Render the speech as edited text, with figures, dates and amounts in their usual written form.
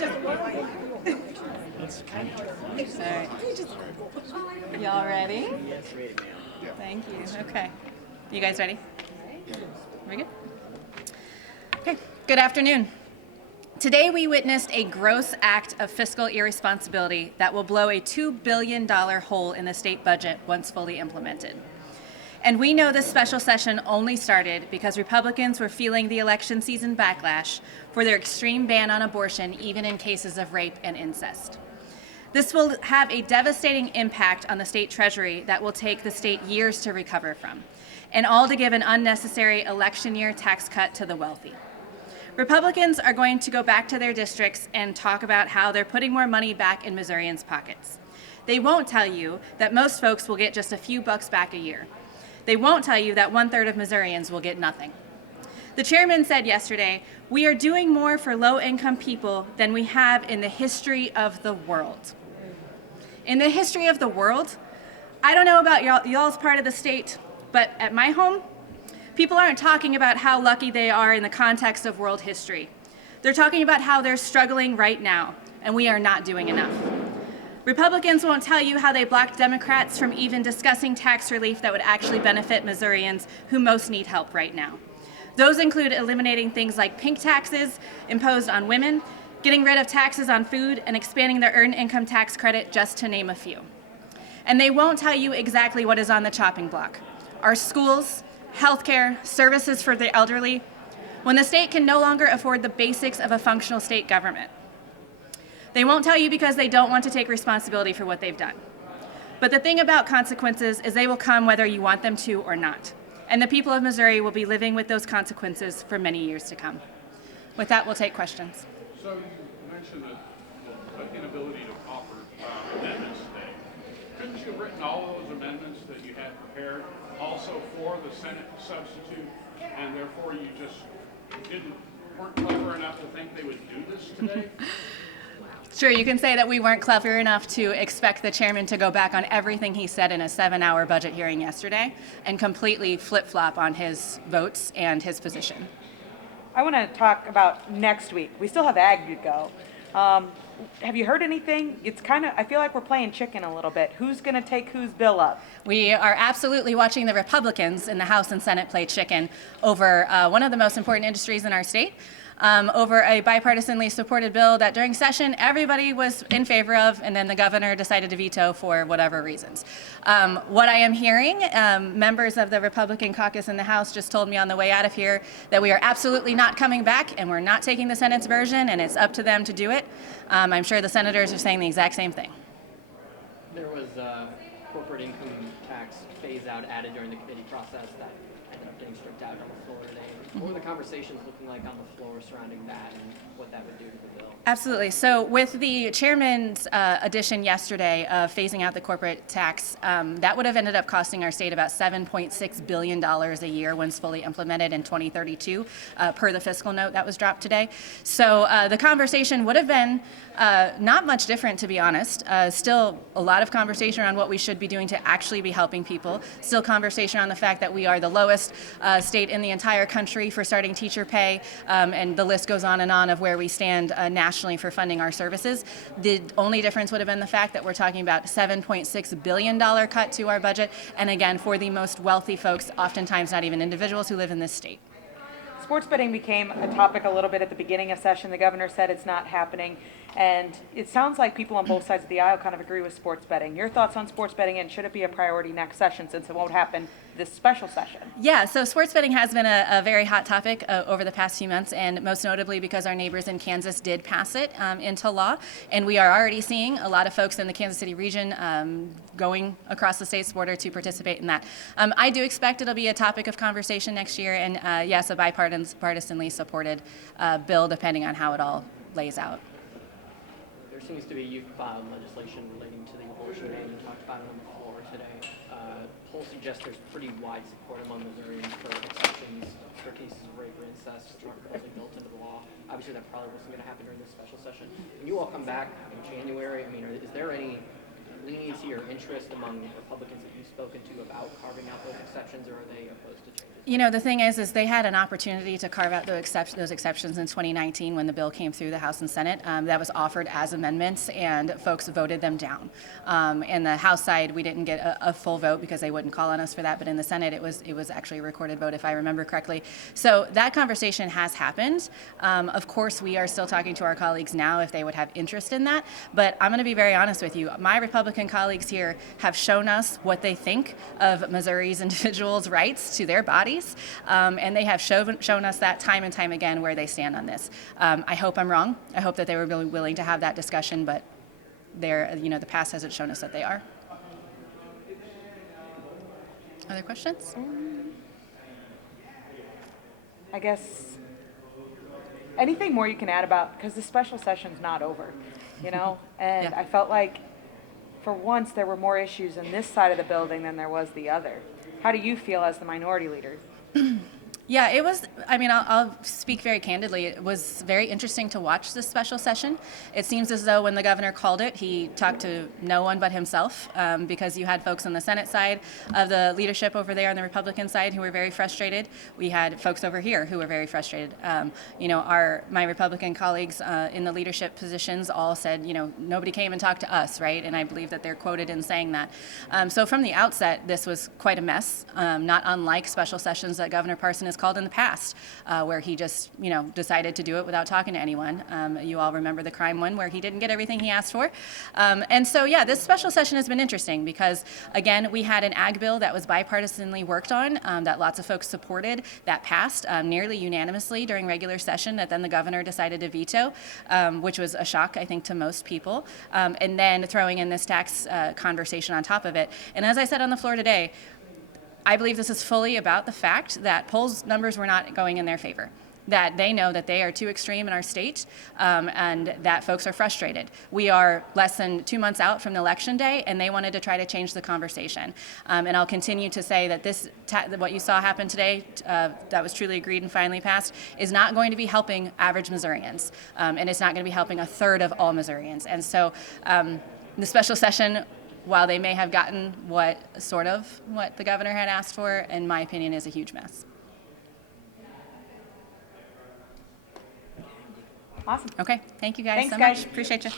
right. Y'all ready? Thank you. Okay. You guys ready? We good? Okay. Good afternoon. Today we witnessed a gross act of fiscal irresponsibility that will blow a $2 billion hole in the state budget once fully implemented. And we know this special session only started because Republicans were feeling the election season backlash for their extreme ban on abortion, even in cases of rape and incest. This will have a devastating impact on the state treasury that will take the state years to recover from, and all to give an unnecessary election year tax cut to the wealthy. Republicans are going to go back to their districts and talk about how they're putting more money back in Missourians' pockets. They won't tell you that most folks will get just a few bucks back a year. They won't tell you that 1/3 of Missourians will get nothing. The chairman said yesterday, "We are doing more for low-income people than we have in the history of the world." In the history of the world, I don't know about y'all's part of the state, but at my home, people aren't talking about how lucky they are in the context of world history. They're talking about how they're struggling right now, and we are not doing enough. Republicans won't tell you how they blocked Democrats from even discussing tax relief that would actually benefit Missourians who most need help right now. Those include eliminating things like pink taxes imposed on women, getting rid of taxes on food, and expanding the earned income tax credit, just to name a few. And they won't tell you exactly what is on the chopping block: our schools, healthcare, services for the elderly, when the state can no longer afford the basics of a functional state government. They won't tell you because they don't want to take responsibility for what they've done. But the thing about consequences is they will come whether you want them to or not. And the people of Missouri will be living with those consequences for many years to come. With that, we'll take questions. So you mentioned the inability to offer amendments today. Couldn't you have written all of those amendments that you had prepared also for the Senate substitute, and therefore you just weren't clever enough to think they would do this today? Sure, you can say that we weren't clever enough to expect the chairman to go back on everything he said in a 7-hour budget hearing yesterday and completely flip-flop on his votes and his position. I want to talk about next week. We still have ag to go. Have you heard anything? It's I feel like we're playing chicken a little bit. Who's going to take whose bill up? We are absolutely watching the Republicans in the House and Senate play chicken over one of the most important industries in our state, over a bipartisanly supported bill that during session everybody was in favor of, and then the governor decided to veto for whatever reasons. What I am hearing, members of the Republican caucus in the House just told me on the way out of here that we are absolutely not coming back and we're not taking the Senate's version, and it's up to them to do it. I'm sure the senators are saying the exact same thing. There was a corporate income tax phase out added during the committee process that ended up getting stripped out on the floor today. What were the conversations looking like on the floor surrounding that and what that would do to the bill? Absolutely. So with the chairman's addition yesterday of phasing out the corporate tax, that would have ended up costing our state about $7.6 billion a year once fully implemented in 2032, per the fiscal note that was dropped today. So the conversation would have been not much different, to be honest. Still a lot of conversation around what we should be doing to actually be helping people. Still conversation on the fact that we are the lowest state in the entire country for starting teacher pay, and the list goes on and on of where we stand nationally for funding our services. The only difference would have been the fact that we're talking about a $7.6 billion cut to our budget, and again, for the most wealthy folks, oftentimes not even individuals who live in this state. Sports betting became a topic a little bit at the beginning of session. The governor said it's not happening. And it sounds like people on both sides of the aisle kind of agree with sports betting. Your thoughts on sports betting, and should it be a priority next session since it won't happen this special session? Yeah, so sports betting has been a very hot topic over the past few months, and most notably because our neighbors in Kansas did pass it into law. And we are already seeing a lot of folks in the Kansas City region going across the state's border to participate in that. I do expect it'll be a topic of conversation next year, and yes, a bipartisanly supported bill, depending on how it all lays out. There seems to be, you've filed legislation relating to the abortion ban. You talked about it on the floor today. Polls suggest there's pretty wide support among Missourians for exceptions for cases of rape or incest, which aren't currently built into the law. Obviously, that probably wasn't going to happen during this special session. When you all come back in January, I mean, is there any leniency or interest among Republicans that you've spoken to about carving out those exceptions, or are they opposed to changes? You know, the thing is they had an opportunity to carve out those exceptions in 2019 when the bill came through the House and Senate. That was offered as amendments, and folks voted them down. In the House side, we didn't get a full vote because they wouldn't call on us for that, but in the Senate, it was actually a recorded vote, if I remember correctly. So that conversation has happened. Of course, we are still talking to our colleagues now if they would have interest in that, but I'm going to be very honest with you. My Republican colleagues here have shown us what they think of Missouri's individuals' rights to their bodies. And they have shown us that time and time again where they stand on this. I hope I'm wrong. I hope that they were really willing to have that discussion, but the past hasn't shown us that they are. Other questions? I guess anything more you can add about, because the special session's not over, and Yeah. I felt like for once there were more issues in this side of the building than there was the other. How do you feel as the minority leader? Yeah, it was, I'll speak very candidly. It was very interesting to watch this special session. It seems as though when the governor called it, he talked to no one but himself, because you had folks on the Senate side of the leadership over there on the Republican side who were very frustrated. We had folks over here who were very frustrated. My Republican colleagues in the leadership positions all said, nobody came and talked to us, right? And I believe that they're quoted in saying that. So from the outset, this was quite a mess, not unlike special sessions that Governor Parson has called in the past, where he just, decided to do it without talking to anyone. You all remember the crime one where he didn't get everything he asked for. And so, yeah, this special session has been interesting because, again, we had an ag bill that was bipartisanly worked on, that lots of folks supported, that passed nearly unanimously during regular session, that then the governor decided to veto, which was a shock, I think, to most people. And then throwing in this tax conversation on top of it. And as I said on the floor today, I believe this is fully about the fact that polls numbers were not going in their favor, that they know that they are too extreme in our state, and that folks are frustrated. We are less than 2 months out from the election day, and they wanted to try to change the conversation. And I'll continue to say that what you saw happen today, that was truly agreed and finally passed, is not going to be helping average Missourians, and it's not going to be helping a third of all Missourians. And so the special session, while they may have gotten what the governor had asked for, in my opinion, is a huge mess. Awesome. Okay, thank you guys Thanks, so guys. much. Appreciate you.